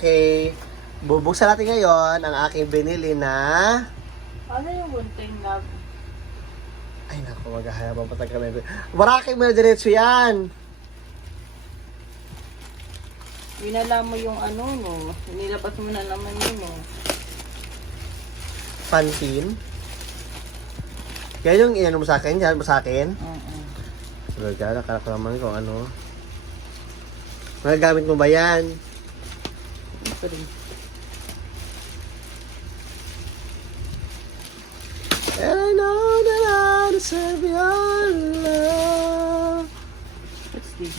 Okay, bubuksan natin ngayon ang aking binili na... Ano yung munting love? Ay naku, maghahanap pa patag kami. Maraking mo na diretso yan. Winala mo yung ano, no? Nilabas mo na naman yun, no? Pantin. Yan yung inano mo sa akin, yan mo sa akin. Oo. Talaga, nakala ko naman kung ano. Magagamit mo ba yan? Ito rin. And I know that I deserve your love. What's this?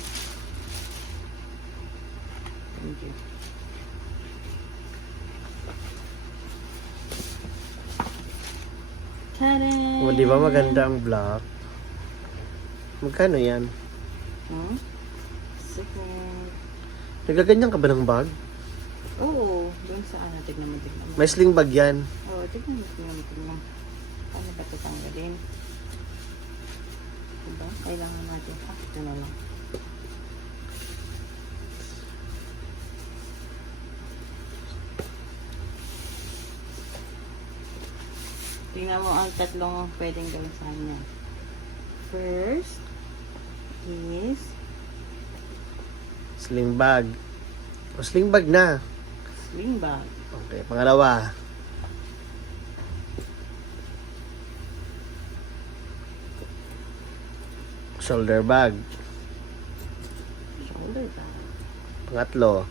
Thank you. Tada! O, di ba maganda ang black? Magkano yan? Hmm? Sige. Nagaganyan ka ba ng bag? Oo. Doon sa ano, tignan mo. May sling bag yan. Oo, tignan mo. Paano ba ito tanggalin? Diba? Kailangan natin. Ito na lang. Tingnan mo ang tatlong pwedeng gawin sa kanya. First is Sling bag. O, sling bag na. sling bag. Okay, pangalawa. Shoulder bag. Shoulder bag. Pangatlo.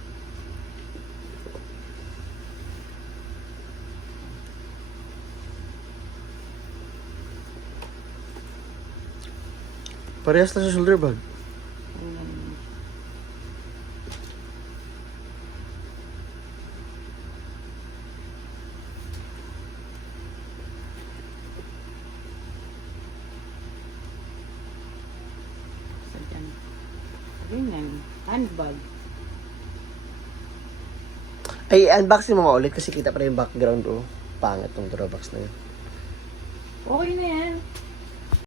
Parehas na sa shoulder bag. Um, Sadyan. Ganyan. Handbag. Ay, unboxing mo ulit kasi kita pa rin yung background, oh. Pangit tong Durabox na yun. Okay na yan.